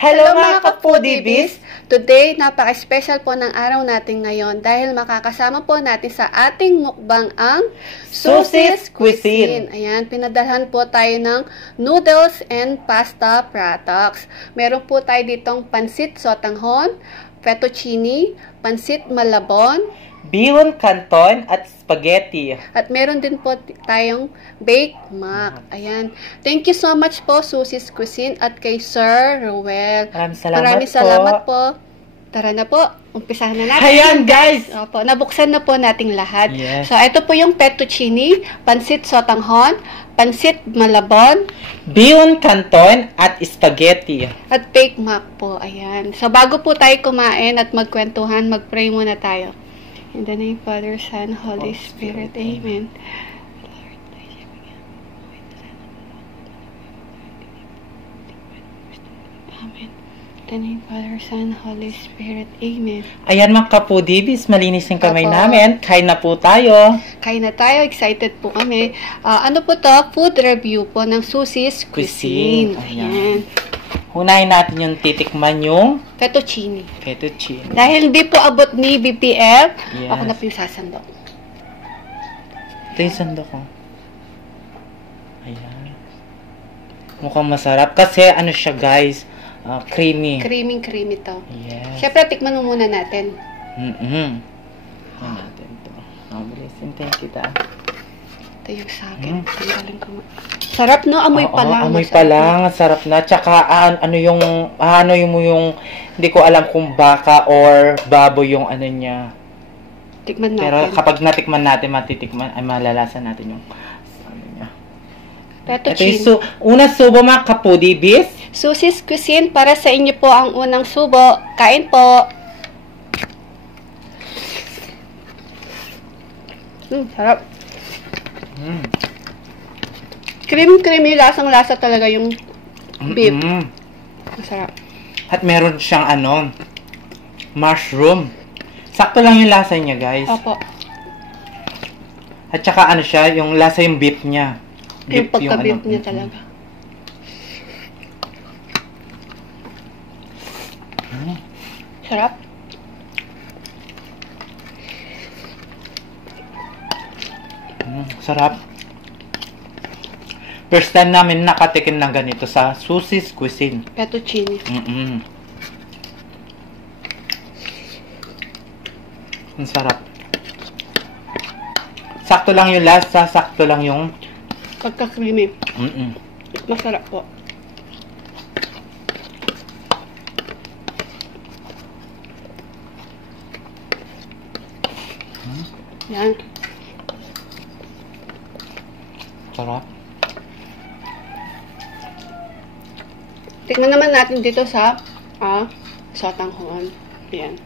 Hello mga ka-foodies! Today, napaka-special po ng araw natin ngayon dahil makakasama po natin sa ating mukbang ang Susie's Cuisine. Ayan, pinadalhan po tayo ng noodles and pasta products. Meron po tayo ditong pansit sotanghon, fettuccine, pansit malabon, bihon canton at spaghetti. at meron din po tayong baked mac. Ayan. Thank you so much po, Susie's Cuisine at kay Sir Ruel. Maraming salamat po. Tara na po. Umpisahan na natin. Ayan guys! Opo, nabuksan na po nating lahat. Yes. So, ito po yung fettuccine, pansit sotanghon, pansit malabon, Bihon canton at spaghetti. at baked mac po. Ayan. So, bago po tayo kumain at magkwentuhan, mag-pray muna tayo. In the name of Father, Son, Holy Spirit. Amen. Amen. In the name of Father, Son, Holy Spirit. Amen. Ayan mga ka-foodies, malinis yung kamay Opo. namin. Kain na po tayo. Kain na tayo. Excited po kami. Ano po to? Food review po ng Susie's Cuisine. Cuisine. Ayan. Hunahin natin yung titikman yung Fettuccine. fettuccine. Dahil hindi po abot ni BPL, Yes. ako na po yung sasandok. Ito yung sando ko. Ayan. Mukhang masarap. Kasi ano siya guys, creamy. Creamy to. Yes. Siyempre, tikman mo muna natin. Ayan natin ito. Bilisin tayo kita. Ito yung sa akin. Tanggalin ko mo. Sarap, no? Amoy Oo, pa lang. amoy Masarap pa na. lang. Sarap na. Tsaka, ano yung, hindi ko alam kung baka or baboy yung ano niya. Tikman natin. Pero kapag natikman natin, malalasan natin yung ano niya. Ito Fettuccine. yung una subo mga ka-foodies. Susie's Cuisine, para sa inyo po ang unang subo. Kain po. Sarap. Creamy, lasang-lasa talaga yung beef. Masarap. At meron siyang mushroom. Sakto lang yung lasa niya, guys. Opo. At saka siya, yung lasa yung beef niya. Yung pagka-beef niya talaga. Sarap. Sarap. First time namin nakatikim ng ganito sa Susie's Cuisine. Fettuccine. Ang sarap. Sakto lang yung lasa, sakto lang yung Pagka-creamy. Masarap po. Yan. sarap. Tikman naman natin dito sa sotanghon. Yan.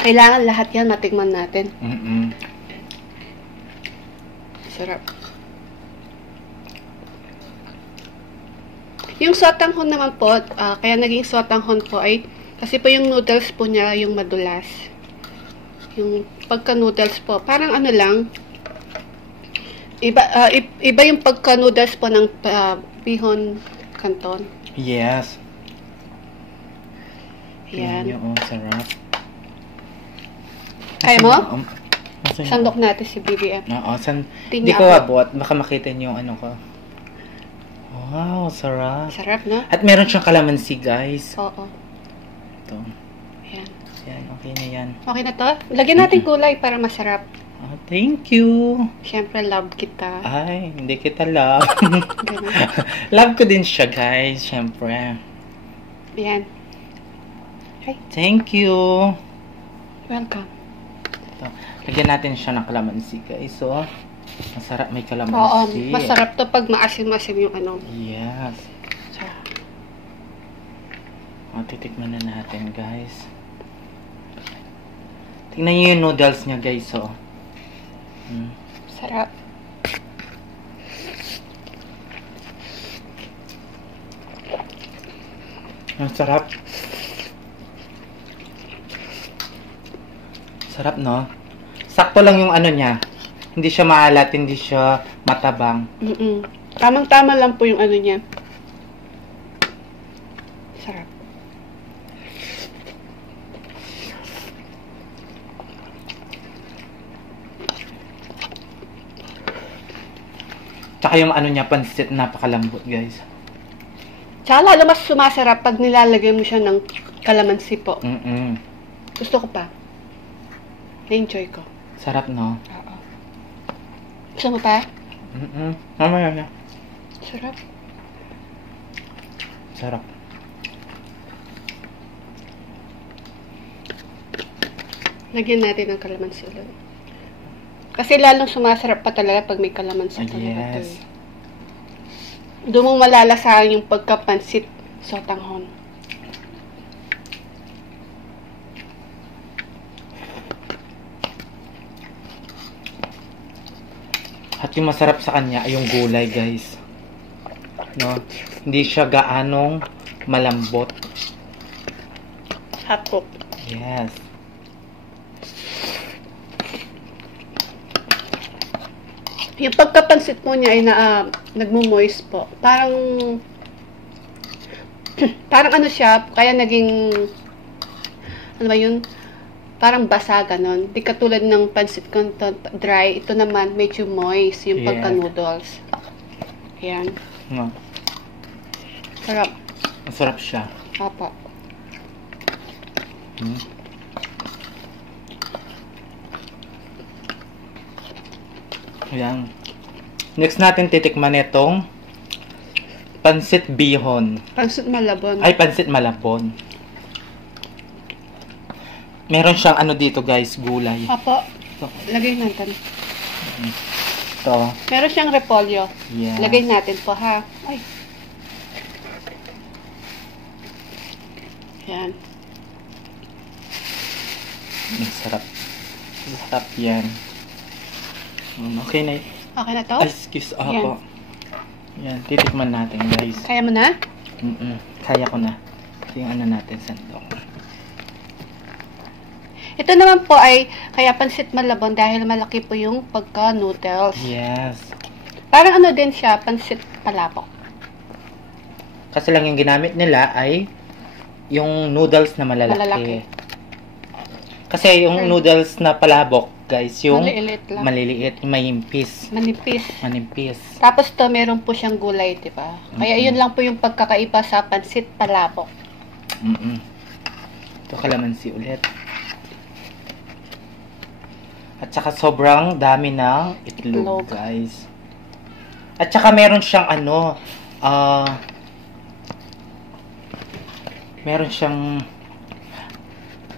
Kailangan lahat yan matikman natin. Sarap. Yung sotanghon naman po, kaya naging sotanghon po ay kasi po yung noodles po niya yung madulas. Yung pagka-noodles po, parang ano lang, iba yung pagka-noodles po ng bihon canton. Yes. Yan. Yung sarap. Kaya mo? Asan Sandok natin si BBM. Oo, Di hindi niya ko ako. abot. Baka makita niyo yung ano ko. Wow, sarap. Sarap, no? At meron siyang kalamansi, guys. Oo. Ito. Yan. Yan, okay na yan. Okay na to? Lagyan natin gulay para masarap. Oh, thank you. Siyempre, love kita. Ay, hindi kita love. Ganun. Love ko din siya, guys. Siyempre. Yan. Thank you. Welcome. Ito. Lagyan natin siya ng kalamansi, guys. So, masarap may Oo, kalamansi. masarap to pag maasim-asim yung ano. Yes. O, titikman na natin, guys. Tingnan niyo yung noodles niya, guys. So. Sarap. Ang sarap. Sarap, no? Sakto lang yung ano niya. Hindi siya maalat, hindi siya matabang. Tamang-tama lang po yung ano niya. Sarap. Tsaka yung ano niya, pansit, napakalambot, guys. Tsaka lalo mas sumasarap pag nilalagay mo siya ng kalamansi po. Gusto ko pa. Na-enjoy ko. Sarap, no? Oo. Gusto mo pa? Mamaya na. Sarap. Sarap. Lagyan natin ng kalamansi ulit. Kasi lalong sumasarap pa talaga pag may kalamansi talaga. Yes. Doon mo malalasahan yung pagkapansit sa tanghon. At yung masarap sa kanya ay yung gulay, guys. No? Hindi siya gaanong malambot. Hot cook. Yes. Yung pagkapansit po niya ay nagmo-moist po. Parang parang ano siya, kaya naging ano ba yun? Parang basa ganon. Di katulad ng pansit canton dry. Ito naman medyo moist yung pagka-noodles. Ayan. No. Sarap. Masarap siya. Apa. Ayan. Next natin titikman itong pansit bihon. Pansit malabon. Ay, pansit malabon. Meron siyang ano dito, guys, gulay. Apo. Ito. Lagay natin. Ito. Meron siyang repolyo. Yes. Lagay natin po, ha? Ay. Yan. Sarap. Sarap yan. Okay na. Okay na to? Ay, excuse ako. Yan, titikman natin, guys. Kaya mo na? Kaya ko na. Ito yung ano natin, sandok. Ito naman po ay kaya pansit malabon dahil malaki po yung pagka-noodles. Yes. Parang ano din siya, pansit palabok. Kasi lang yung ginamit nila ay yung noodles na malalaki. Kasi yung noodles na palabok, guys, yung maliliit lang. Maliliit, mayimpis. Manipis. Manipis. Tapos to meron po siyang gulay, di ba? Kaya yun lang po yung pagkakaiba sa pansit palabok. Ito kalamansi ulit. At saka sobrang dami ng itlog, guys. At saka meron siyang ano, meron siyang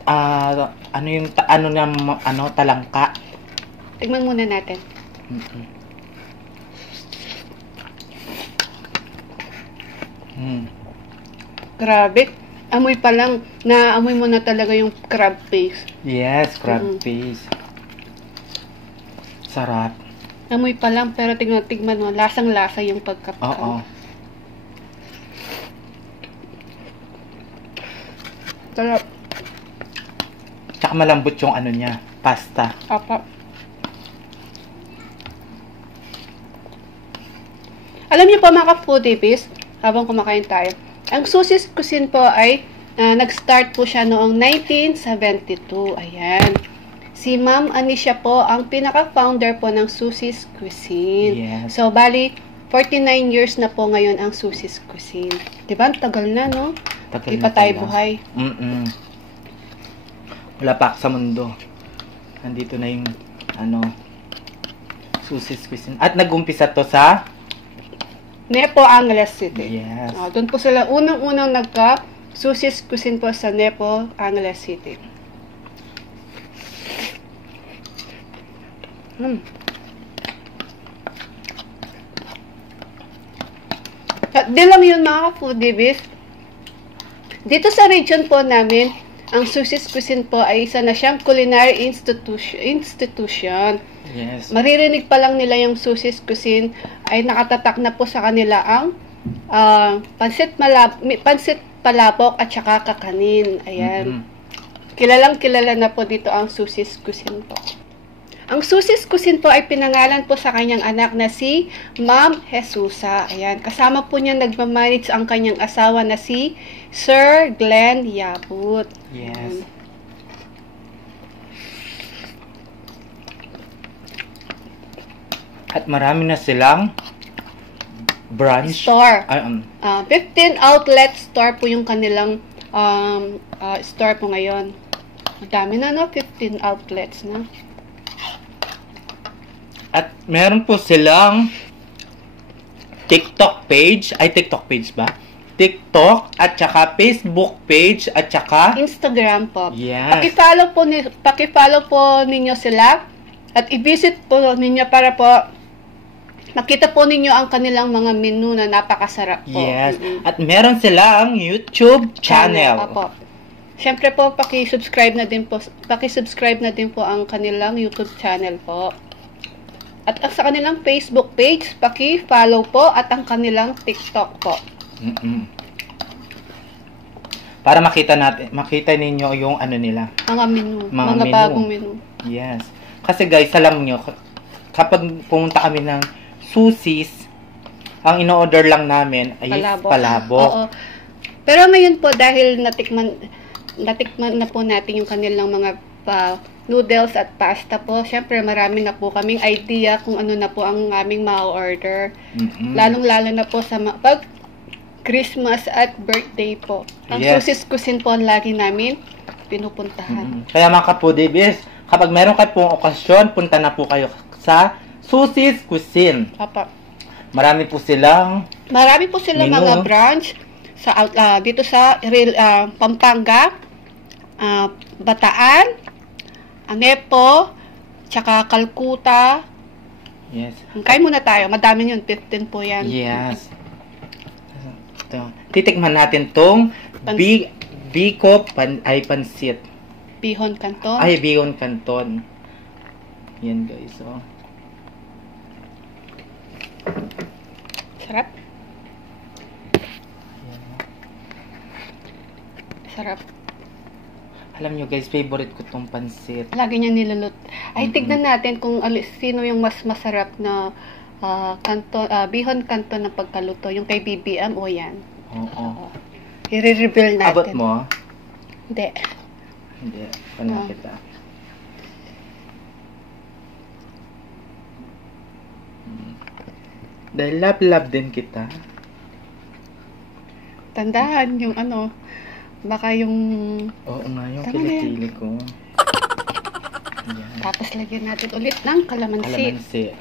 ano yung talangka. Tignan muna natin. Grabe. Amoy pa lang, naamoy mo na talaga yung crab paste. Yes, crab paste. Sarap. Amoy pa lang, pero tignan mo, lasang-lasa yung pagkapka. Oo. Sarap. Tsaka malambot yung ano niya, pasta. Apa. Alam niyo po mga ka-foodies, habang kumakain tayo, ang Susie's Cuisine po ay nag-start po siya noong 1972. Ayan. Si Ma'am Anisha po ang pinaka-founder po ng Susie's Cuisine. Yes. So, bali, 49 years na po ngayon ang Susie's Cuisine. Diba? Tagal na, no? Tagal Di pa na tayo pala. buhay. Wala pa sa mundo. Nandito na yung Susie's Cuisine. At nag-umpisa to sa Nepo, Angeles City. Yes. Doon po sila unang-unang Susie's Cuisine po sa Nepo, Angeles City. At di lang yun mga ka-foodies. Dito sa region po namin, ang Susie's Cuisine po ay isa na siyang culinary institution. Yes. Maririnig pa lang nila yung Susie's Cuisine ay nakatatak na po sa kanila ang pansit palabok at saka kakanin. Ayan. Kilalang kilala na po dito ang Susie's Cuisine po. Ang Susie's Cuisine po ay pinangalan po sa kanyang anak na si Ma'am Jesusa. Ayan, kasama po niya nagmamanage ang kanyang asawa na si Sir Glenn Yabut. Yes. At marami na silang branch. Store. 15 Ay, outlet store po yung kanilang store po ngayon. Madami na, no? 15 outlets na. At meron po silang TikTok page. Ay, TikTok page ba? TikTok at saka Facebook page at saka Instagram po. Yes. Paki-follow po ninyo sila at i-visit po ninyo para po makita po ninyo ang kanilang mga menu na napakasarap po. Yes. At meron silang YouTube channel. Apo. Siyempre po, paki-subscribe na din po ang kanilang YouTube channel po. At sa kanilang Facebook page, paki-follow po at ang kanilang TikTok po. Para makita ninyo yung ano nila. Mga menu. Mga menu. bagong menu. Yes. Kasi guys, alam nyo, kapag pumunta kami ng Susie's, ang ino-order lang namin ay palabok. Oo. Pero ngayon po, dahil natikman na po natin yung kanilang mga noodles at pasta po, syempre marami na po kaming idea kung ano na po ang aming ma-order. Lalong-lalo na po sa pag Christmas at birthday po. Ang Susie's Cuisine po ang lagi namin pinupuntahan. Kaya mga kapudibis, kapag meron kayo pong okasyon, punta na po kayo sa Susie's Cuisine. Papa. Marami po silang mga branch dito sa Pampanga, Bataan, Anepo, tsaka Calcutta. Yes. Kain muna tayo. Madami yun. 15 po yan. Yes. Ito. Titikman natin tong Biko Pansit. Bihon Canton. Ay, Bihon Canton. Yan guys. Oh. Sarap. Sarap. Alam nyo guys, favorite ko tong pansit. Lagi niya nilulut. Ay, tignan natin kung sino yung mas masarap na Bihon Canton na pagkaluto. Yung kay BBM o yan. Oo. I-reveal natin. Abot mo? Hindi. Hindi. Paano kita? Dahil love din kita. Tandaan yung baka yung... Oo nga, yung Tama kilikili ko. Ayan. Tapos lagyan natin ulit ng kalamansi. Kalamansi.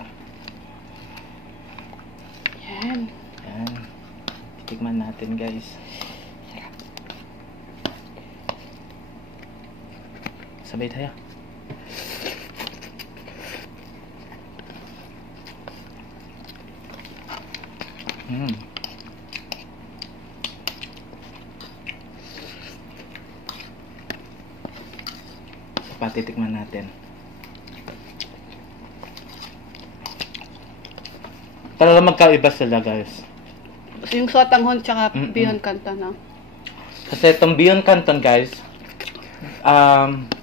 Yan. Ayan. Tikman natin guys. Sarap. Sabay tayo. Patitikman natin. Talaga magkaiba sila guys. Yung sotanghon tsaka Bihon Canton, no? Kasi itong Bihon Canton guys,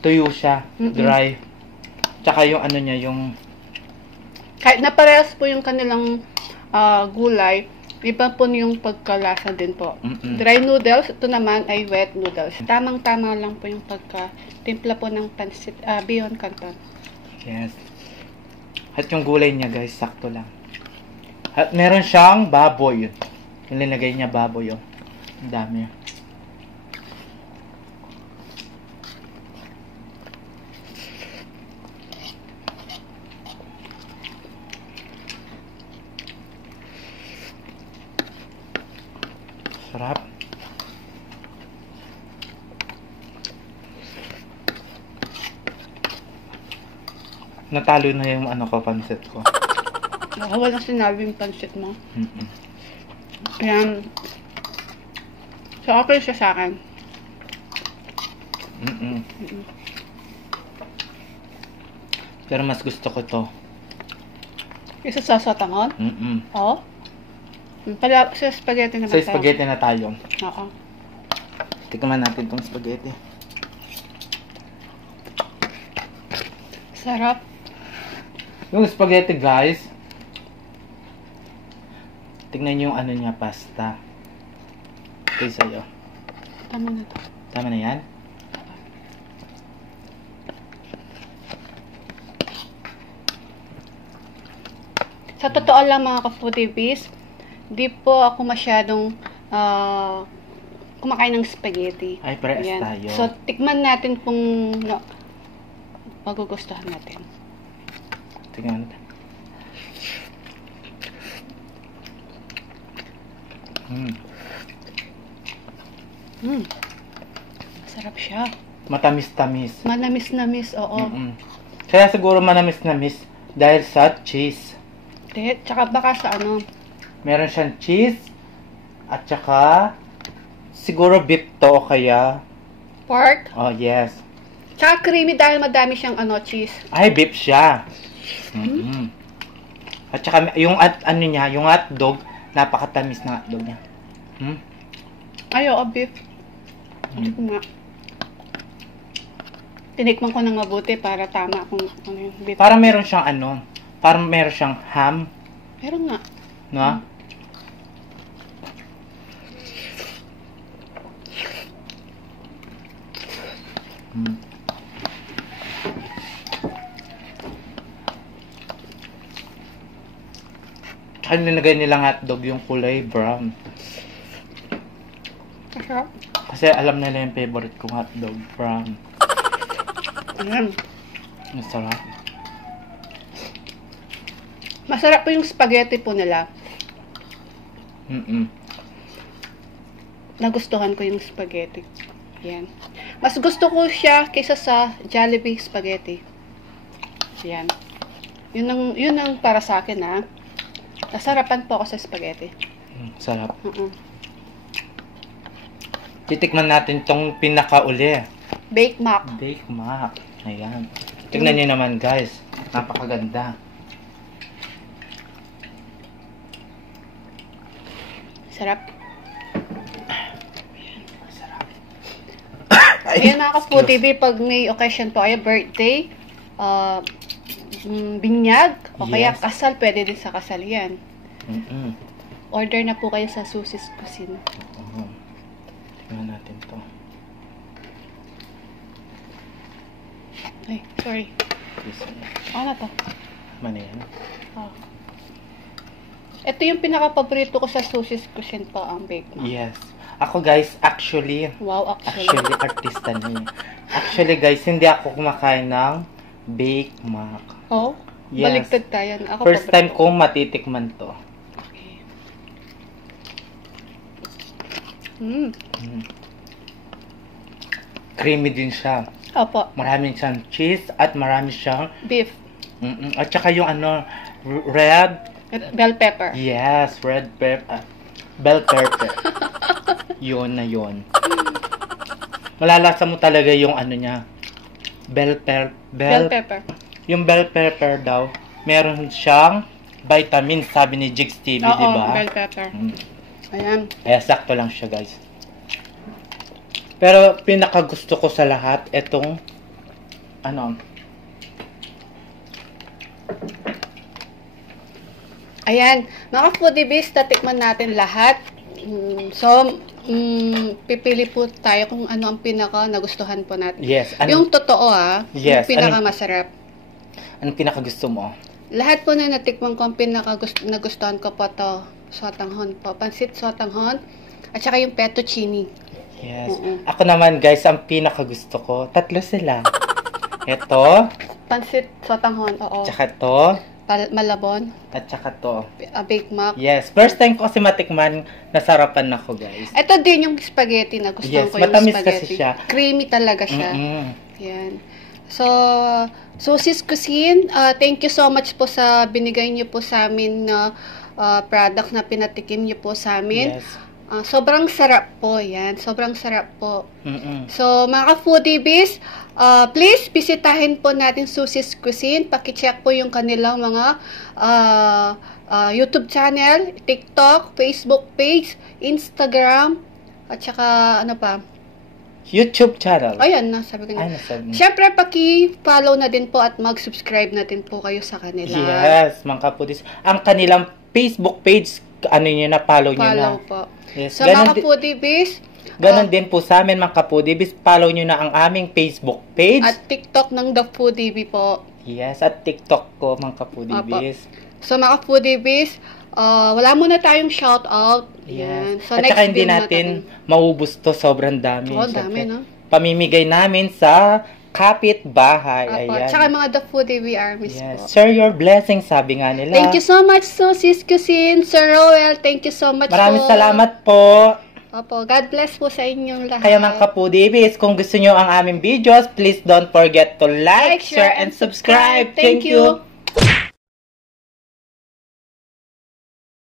tuyo siya, dry. Tsaka yung ano niya, yung... Kahit na parehas po yung kanilang gulay, iba po yung pagkalasa din po. Dry noodles, ito naman ay wet noodles. Tamang-tama lang po yung pagka-timpla po ng pansit, Bihon Canton. Yes. At yung gulay niya guys, sakto lang. At meron siyang baboy. Yung linagay niya baboy. Ang dami. Sarap. Natalo na yung pansit ko. Walang sinabi yung pansit mo. Kaya, so okay siya sa akin. Pero mas gusto ko to. Isa sa sotanghon? Oo. Sa spaghetti naman Sa spaghetti na tayo. Oo. Tikman natin tong spaghetti. Sarap. Yung spaghetti, guys. Tignan niyo yung ano niya, pasta. Okay, sa'yo. Tama na to. Tama na yan? Sa totoo lang mga ka-foodie bees, di po ako masyadong kumakain ng spaghetti. Ay, parehas Ayan. tayo. So, tikman natin kung magugustuhan natin. Tingnan natin. Masarap siya. Matamis-tamis. Manamis-namis, oo. Kaya siguro manamis-namis dahil sa cheese. Tsaka baka sa ano. Meron siyang cheese at tsaka siguro beef to o kaya Pork. oh yes. Tsaka creamy dahil madami siyang cheese. Ay, beef siya. At tsaka yung ano niya, yung hotdog, napakatamis na hotdog niya. Ay, oo, beef. Hindi ko nga. Tinikman ko ng mabuti para tama kung ano yung beef. Parang meron siyang parang meron siyang ham. Meron nga. No? Tsaka nilagay nilang hotdog yung kulay brown. Masarap. Kasi alam nila yung favorite kong hotdog, brown. Ayan. Masarap. Masarap po yung spaghetti po nila. Nagustuhan ko yung spaghetti. Ayan. Mas gusto ko siya kaysa sa Jollibee spaghetti. Ayan. Yun ang para sa akin, ha. Nasarapan po ako sa spaghetti. Sarap. Titikman natin tong pinakauli. Bake mac. Bake mac. Ayan. Tignan niyo naman, guys. Napakaganda. Sarap. Sarap. Ayan mga ka-foodie TV, pag may occasion po kayo, birthday, binyag, o kaya Yes. kasal, pwede din sa kasal yan. Order Order na po kayo sa Susie's Cuisine. Tignan natin to. Ay, sorry. Please. Ano na to? Ano yan? Ito yung pinaka-paborito ko sa Susie's Cuisine po, ang bake mac. Yes. Ako, guys, actually, Wow, actually. artista na yun. Actually, guys, hindi ako kumakain ng bake mac. Oh? Yes. Baligtad tayo. Ako First time paborito. kong matitikman to. Okay. Creamy din siya. Opo. Maraming siyang cheese at marami siyang Beef. At saka yung red. Bell pepper. Yes, red pepper. Bell pepper. Yun na yun. Malalasa mo talaga yung niya. Bell Pepper. Yung bell pepper daw, meron siyang vitamins, sabi ni Jigs TV, Oo, di ba? bell pepper. Ayan. Kaya sakto lang siya, guys. Pero pinakagusto ko sa lahat, etong Ayan. Mga foodie bees, tatikman natin lahat. So, pipili po tayo kung ano ang pinaka nagustuhan po natin. Yes. Yung totoo Yes, yung pinaka masarap. Anong pinakagusto mo? Lahat po na natikman ko, ang pinaka nagustuhan ko po to, sotanghon po. Pansit sotanghon, at saka yung fettuccine. Yes. Ako naman, guys, ang pinakagusto ko, tatlo sila. Ito, Pansit sotanghon, oo. tsaka to, Malabon, at tsaka to. bake mac. Yes, first time ko kasi matikman, nasarapan ako, guys. Ito din yung spaghetti, nagustuhan Yes, ko yung matamis spaghetti. kasi siya. Creamy talaga siya. Yan. So, Susie's Cuisine, thank you so much po sa binigay niyo po sa amin na product na pinatikim niyo po sa amin. Yes. Sobrang sarap po yan. Sobrang sarap po. So, mga ka-foodie bees, please bisitahin po natin Susie's Cuisine. Pakicheck po yung kanilang mga YouTube channel, TikTok, Facebook page, Instagram, at saka ano pa, YouTube channel. Ayan, nasabi ko na. Ay, nasabi. Siyempre, paki-follow na din po at mag-subscribe na din po kayo sa kanila. Yes, mga kapudis. Ang kanilang Facebook page, ano nyo na, follow nyo na. Follow po. Yes, Sa mga foodies, ganon din po sa amin, mga kapudibis. Follow nyo na ang aming Facebook page. at TikTok ng The Foodie po. Yes, at TikTok ko, mga kapudibis. So, mga foodies, wala muna tayong shoutout. Yes. Yan. So, At next saka hindi video natin maubos to, sobrang dami. Oo, Siyempre, dami, no? pamimigay namin sa kapitbahay. Opo. Ayan. Tsaka mga The Foodie Armies Yes. po. Share your blessings, sabi nga nila. Thank you so much, Susie's Cuisine. Sir Roel, thank you so much Maraming po. salamat po. Opo, God bless po sa inyong lahat. Kaya mga kapudibis, kung gusto nyo ang aming videos, please don't forget to like, share, and subscribe. Thank you.